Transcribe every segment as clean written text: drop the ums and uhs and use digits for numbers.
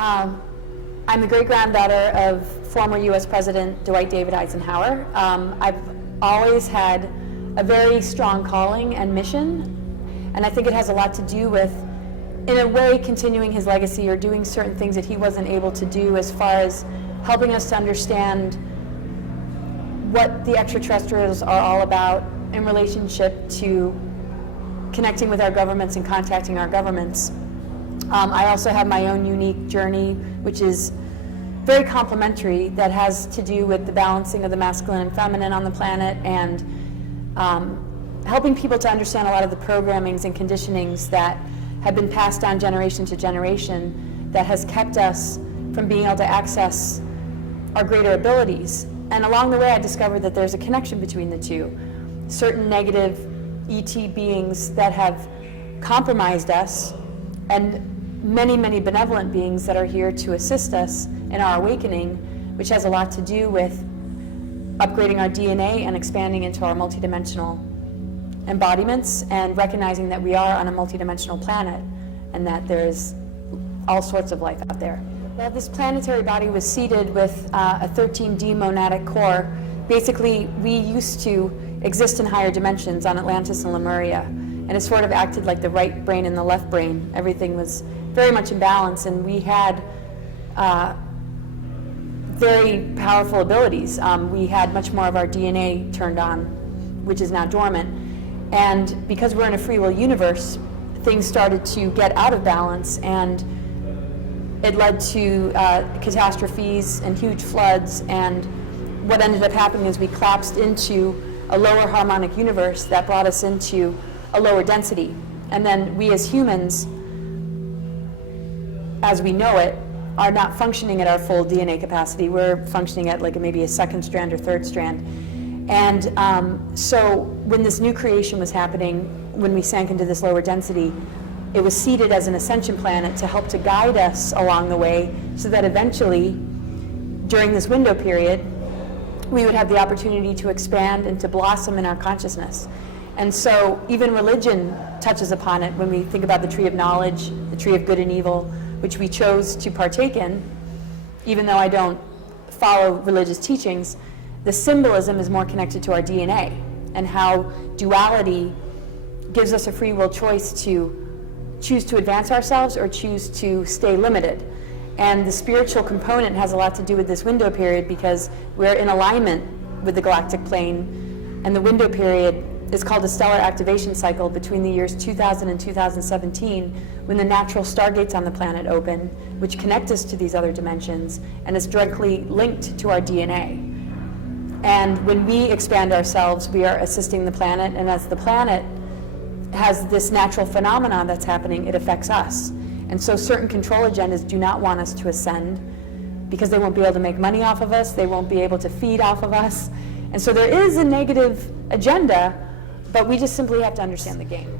I'm the great-granddaughter of former U.S. President Dwight Eisenhower. I've always had a very strong calling and mission, and I think it has a lot to do with, in a way, continuing his legacy or doing certain things that he wasn't able to do as far as helping us to understand what the extraterrestrials are all about in relationship to connecting with our governments and contacting our governments. I also have my own unique journey, which is very complementary, that has to do with the balancing of the masculine and feminine on the planet, and helping people to understand a lot of the programmings and conditionings that have been passed down generation to generation that has kept us from being able to access our greater abilities. And along the way, I discovered that there's a connection between the two. Certain negative ET beings that have compromised us, and many, many benevolent beings that are here to assist us in our awakening, which has a lot to do with upgrading our DNA and expanding into our multidimensional embodiments, and recognizing that we are on a multidimensional planet and that there's all sorts of life out there. Well, this planetary body was seeded with a 13D monadic core. Basically, we used to exist in higher dimensions on Atlantis and Lemuria, and it sort of acted like the right brain and the left brain. Everything was very much in balance, and we had very powerful abilities. We had much more of our DNA turned on, which is now dormant. And because we're in a free will universe, things started to get out of balance, and it led to catastrophes and huge floods. And what ended up happening is we collapsed into a lower harmonic universe that brought us into a lower density. And then we as humans, as we know it, are not functioning at our full DNA capacity. We're functioning at like maybe a second strand or third strand. And so when this new creation was happening, when we sank into this lower density, it was seeded as an ascension planet to help to guide us along the way, so that eventually, during this window period, we would have the opportunity to expand and to blossom in our consciousness. And so even religion touches upon it when we think about the tree of knowledge, the tree of good and evil, which we chose to partake in. Even though I don't follow religious teachings, the symbolism is more connected to our DNA, and how duality gives us a free will choice to choose to advance ourselves or choose to stay limited. And the spiritual component has a lot to do with this window period, because we're in alignment with the galactic plane, and the window period is called a stellar activation cycle between the years 2000 and 2017, when the natural stargates on the planet open, which connect us to these other dimensions, and is directly linked to our DNA. And when we expand ourselves, we are assisting the planet, and as the planet has this natural phenomenon that's happening, it affects us. And so certain control agendas do not want us to ascend, because they won't be able to make money off of us, they won't be able to feed off of us. And so there is a negative agenda, but we just simply have to understand the game.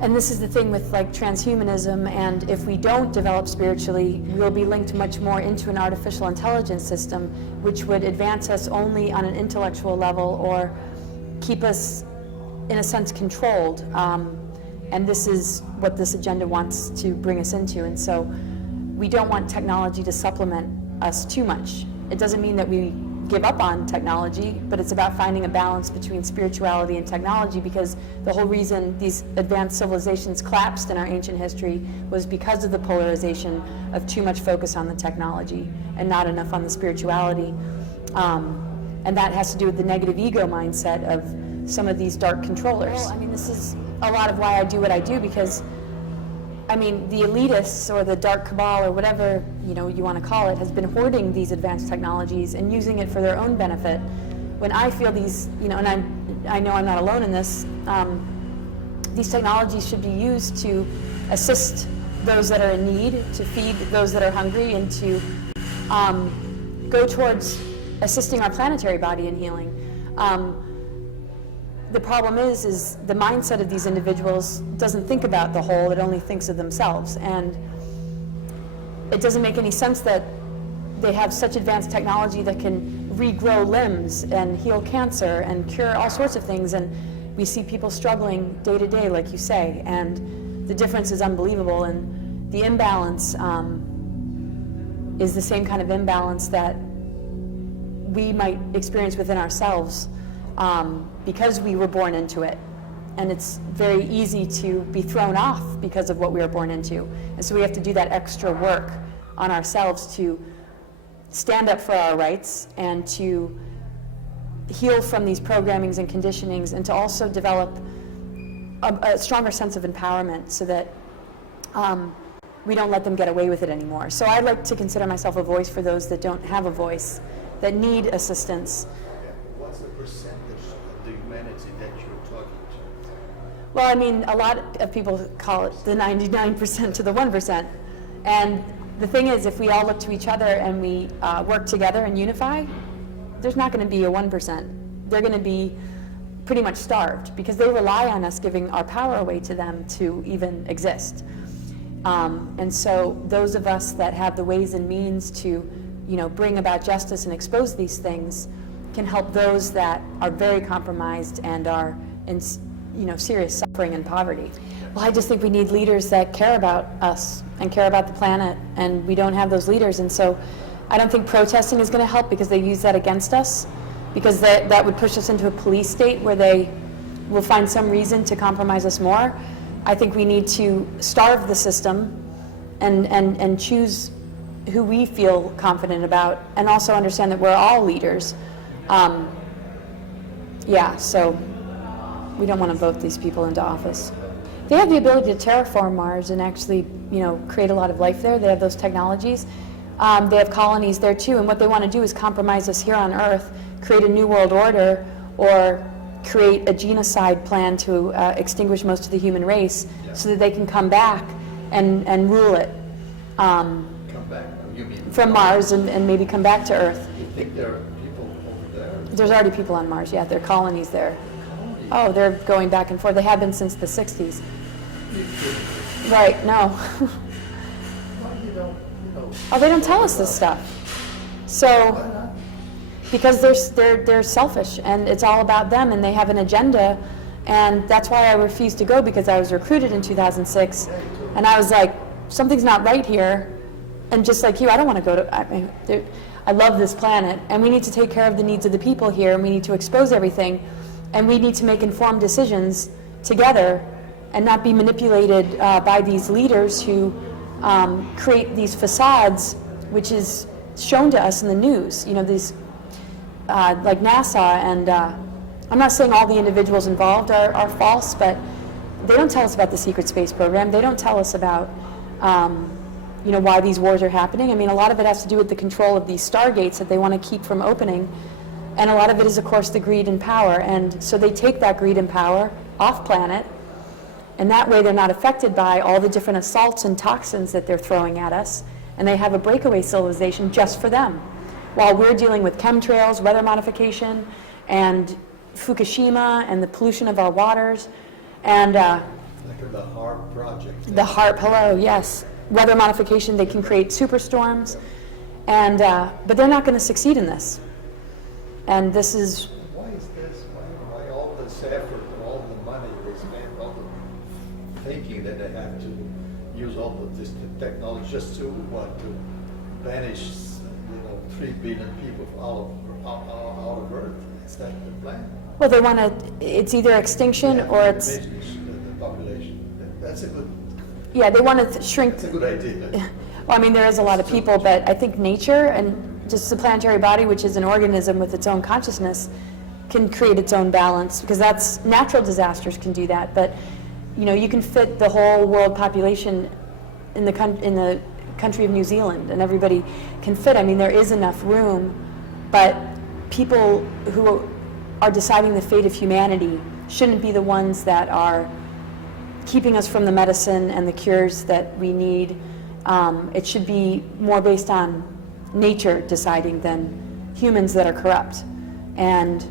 And this is the thing with like transhumanism, and if we don't develop spiritually, we'll be linked much more into an artificial intelligence system, which would advance us only on an intellectual level, or keep us, in a sense, controlled. And this is what this agenda wants to bring us into. And so we don't want technology to supplement us too much. It doesn't mean that we give up on technology, but it's about finding a balance between spirituality and technology, because the whole reason these advanced civilizations collapsed in our ancient history was because of the polarization of too much focus on the technology and not enough on the spirituality. And that has to do with the negative ego mindset of some of these dark controllers. Well, I mean, this is a lot of why I do what I do, because I mean, the elitists or the dark cabal or whatever you want to call it has been hoarding these advanced technologies and using it for their own benefit. When I feel these, and I know I'm not alone in this, these technologies should be used to assist those that are in need, to feed those that are hungry, and to go towards assisting our planetary body in healing. The problem is the mindset of these individuals doesn't think about the whole, it only thinks of themselves. And it doesn't make any sense that they have such advanced technology that can regrow limbs and heal cancer and cure all sorts of things. And we see people struggling day to day, like you say, and the difference is unbelievable. And the imbalance is the same kind of imbalance that we might experience within ourselves because we were born into it. And it's very easy to be thrown off because of what we were born into. And so we have to do that extra work on ourselves to stand up for our rights and to heal from these programmings and conditionings, and to also develop a stronger sense of empowerment so that we don't let them get away with it anymore. So I like to consider myself a voice for those that don't have a voice, that need assistance. What's the percentage of the humanity that you're talking to? Well, I mean, a lot of people call it the 99% to the 1%. And the thing is, if we all look to each other and we work together and unify, there's not going to be a 1%. They're going to be pretty much starved because they rely on us giving our power away to them to even exist. And so those of us that have the ways and means to, bring about justice and expose these things can help those that are very compromised and are in, serious suffering and poverty. Well, I just think we need leaders that care about us and care about the planet, and we don't have those leaders. And so I don't think protesting is going to help because they use that against us, because that would push us into a police state where they will find some reason to compromise us more. I think we need to starve the system and choose who we feel confident about, and also understand that we're all leaders. So we don't want to vote these people into office. They have the ability to terraform Mars and actually, create a lot of life there. They have those technologies. They have colonies there too, and what they want to do is compromise us here on Earth, create a new world order, or create a genocide plan to extinguish most of the human race, so that they can come back and rule it. Come back? You mean from Mars and maybe come back to Earth. You think there are people over there? There's already people on Mars, yeah, there are colonies there. Oh, they're going back and forth. They have been since the 60s. Right, no. Oh, they don't tell us this stuff. So, because they're selfish, and it's all about them, and they have an agenda, and that's why I refused to go, because I was recruited in 2006, and I was like, something's not right here, and just like you, I don't want to go to, I love this planet, and we need to take care of the needs of the people here, and we need to expose everything, and we need to make informed decisions together, and not be manipulated by these leaders who create these facades, which is shown to us in the news. These like NASA, and I'm not saying all the individuals involved are false, but they don't tell us about the secret space program. They don't tell us about why these wars are happening. I mean, a lot of it has to do with the control of these stargates that they want to keep from opening, and a lot of it is, of course, the greed and power. And so they take that greed and power off planet, and that way they're not affected by all the different assaults and toxins that they're throwing at us, and they have a breakaway civilization just for them, while we're dealing with chemtrails, weather modification, and Fukushima, and the pollution of our waters, and like the HARP project. The HARP, hello, yes. Weather modification, they can create superstorms, and but they're not going to succeed in this. And this is... Why is this? Why all this effort and all the money they spend, all the thinking that they have to use all this technology just to banish 3 billion people out of Earth? Is that the plan? Well, they want to, it's either extinction or it's... The population. That's a good... Yeah, they want to shrink... That's a good idea. Well, I mean, there is a lot of people, but I think nature and just the planetary body, which is an organism with its own consciousness, can create its own balance, because that's, natural disasters can do that, but you can fit the whole world population in the country of New Zealand, and everybody can fit. I mean, there is enough room, but people who are deciding the fate of humanity shouldn't be the ones that are keeping us from the medicine and the cures that we need. It should be more based on nature deciding than humans that are corrupt. And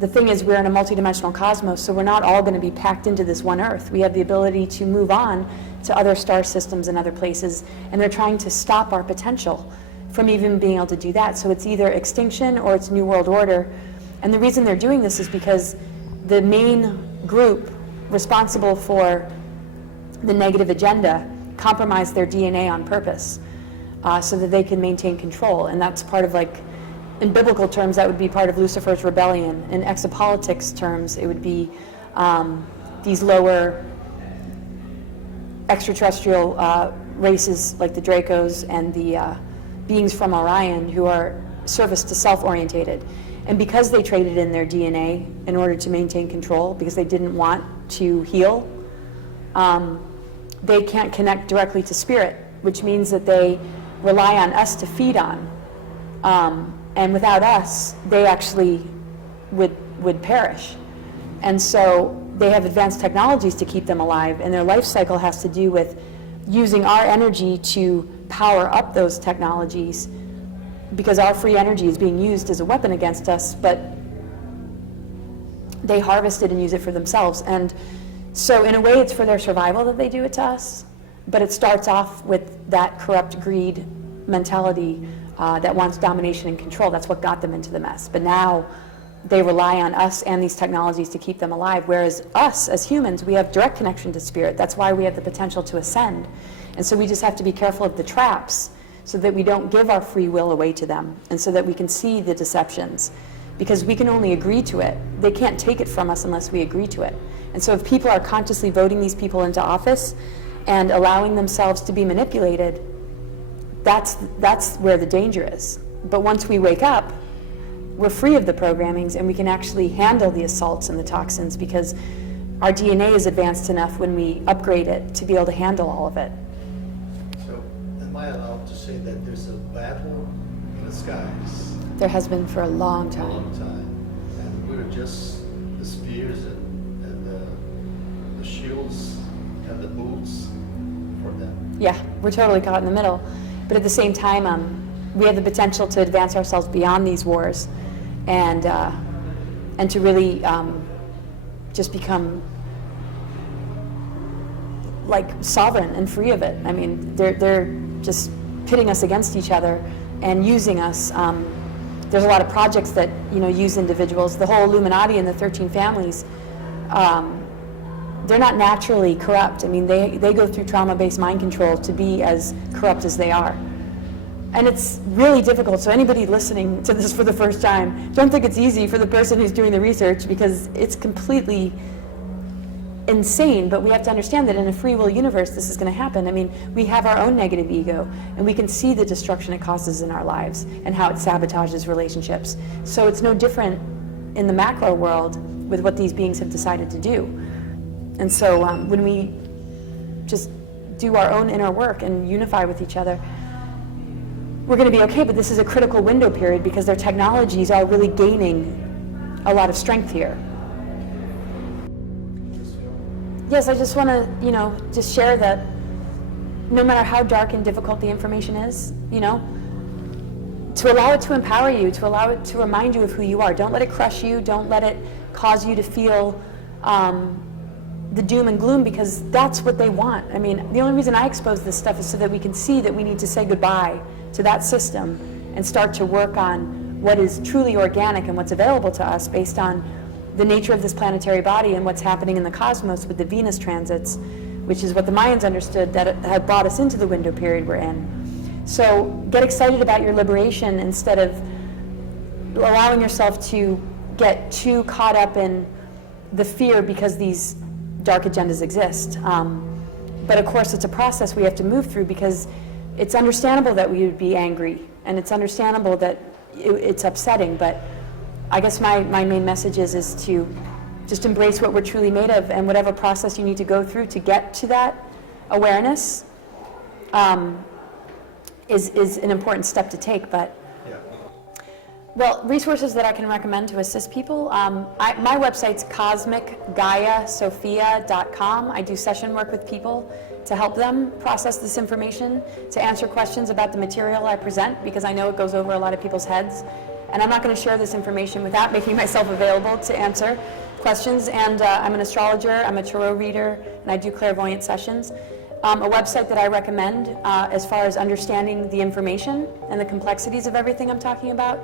the thing is, we're in a multidimensional cosmos, so we're not all going to be packed into this one Earth. We have the ability to move on to other star systems and other places, and they're trying to stop our potential from even being able to do that. So it's either extinction or it's New World Order. And the reason they're doing this is because the main group responsible for the negative agenda compromised their DNA on purpose. so that they can maintain control. And that's part of, like, in biblical terms, that would be part of Lucifer's rebellion. In exopolitics terms, it would be these lower extraterrestrial races like the Dracos and the beings from Orion, who are service to self-orientated. And because they traded in their DNA in order to maintain control, because they didn't want to heal, they can't connect directly to spirit, which means that they rely on us to feed on. And without us, they actually would perish. And so they have advanced technologies to keep them alive, and their life cycle has to do with using our energy to power up those technologies, because our free energy is being used as a weapon against us, but they harvest it and use it for themselves. And so in a way, it's for their survival that they do it to us, but it starts off with that corrupt greed mentality that wants domination and control. That's what got them into the mess. But now they rely on us and these technologies to keep them alive, whereas us as humans, we have direct connection to spirit. That's why we have the potential to ascend. And so we just have to be careful of the traps so that we don't give our free will away to them, and so that we can see the deceptions, because we can only agree to it. They can't take it from us unless we agree to it. And so if people are consciously voting these people into office and allowing themselves to be manipulated, that's where the danger is. But once we wake up, we're free of the programmings, and we can actually handle the assaults and the toxins, because our DNA is advanced enough when we upgrade it to be able to handle all of it. So, am I allowed to say that there's a battle in the skies? There has been for a long For a time. long time, and we're just the spears and the shields and the boots for them. Yeah, we're totally caught in the middle. But at the same time, we have the potential to advance ourselves beyond these wars, and to really just become like sovereign and free of it. I mean, they're just pitting us against each other and using us. There's a lot of projects that use individuals. The whole Illuminati and the 13 families, they're not naturally corrupt. I mean, they go through trauma-based mind control to be as corrupt as they are. And it's really difficult. So anybody listening to this for the first time, don't think it's easy for the person who's doing the research, because it's completely insane. But we have to understand that in a free will universe, this is going to happen. I mean, we have our own negative ego, and we can see the destruction it causes in our lives and how it sabotages relationships. So it's no different in the macro world with what these beings have decided to do. And so when we just do our own inner work and unify with each other, we're going to be okay. But this is a critical window period, because their technologies are really gaining a lot of strength here. Yes, I just want to, just share that no matter how dark and difficult the information is, to allow it to empower you, to allow it to remind you of who you are. Don't let it crush you. Don't let it cause you to feel the doom and gloom, because that's what they want. I mean, the only reason I expose this stuff is so that we can see that we need to say goodbye to that system and start to work on what is truly organic and what's available to us based on the nature of this planetary body and what's happening in the cosmos with the Venus transits, which is what the Mayans understood that had brought us into the window period we're in. So get excited about your liberation instead of allowing yourself to get too caught up in the fear because these dark agendas exist. But of course, it's a process we have to move through, because it's understandable that we would be angry, and it's understandable that it's upsetting, but I guess my main message is to just embrace what we're truly made of, and whatever process you need to go through to get to that awareness is an important step to take. But well, resources that I can recommend to assist people. My website's cosmicgaiasophia.com. I do session work with people to help them process this information, to answer questions about the material I present, because I know it goes over a lot of people's heads. And I'm not going to share this information without making myself available to answer questions. And I'm an astrologer, I'm a tarot reader, and I do clairvoyant sessions. A website that I recommend as far as understanding the information and the complexities of everything I'm talking about.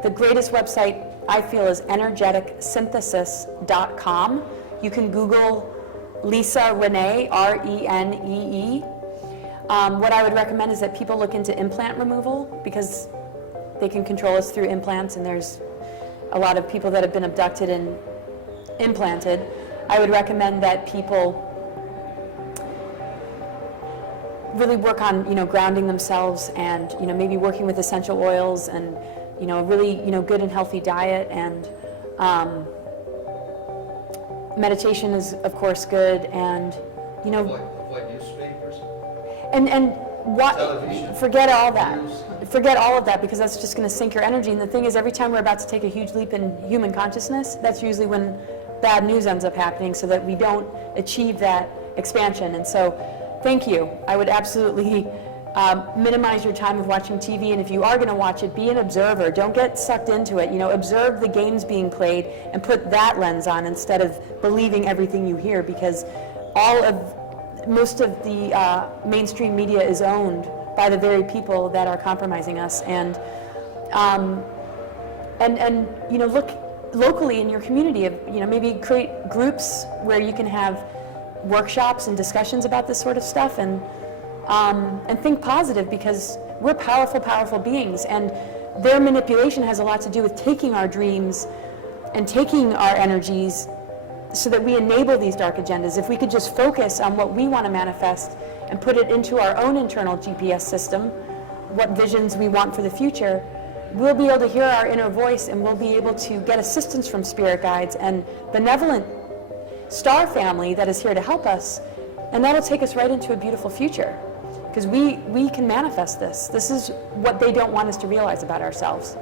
The greatest website I feel is energeticsynthesis.com. You can Google Lisa Renee, Renee. What I would recommend is that people look into implant removal, because they can control us through implants, and there's a lot of people that have been abducted and implanted. I would recommend that people really work on, grounding themselves, and, maybe working with essential oils, and, really, good and healthy diet, and meditation is, of course, good, and, Avoid newspapers. and what, Television. forget all that. News. Forget all of that, because that's just going to sink your energy. And the thing is, every time we're about to take a huge leap in human consciousness, that's usually when bad news ends up happening, so that we don't achieve that expansion. And so, thank you. I would absolutely minimize your time of watching TV, and if you are going to watch it, be an observer. Don't get sucked into it. Observe the games being played and put that lens on instead of believing everything you hear, because most of the mainstream media is owned by the very people that are compromising us. And look locally in your community. Maybe create groups where you can have workshops and discussions about this sort of stuff, and think positive, because we're powerful, powerful beings, and their manipulation has a lot to do with taking our dreams and taking our energies so that we enable these dark agendas. If we could just focus on what we want to manifest and put it into our own internal GPS system, what visions we want for the future, we'll be able to hear our inner voice, and we'll be able to get assistance from spirit guides and benevolent star family that is here to help us, and that'll take us right into a beautiful future, because we can manifest this. This is what they don't want us to realize about ourselves.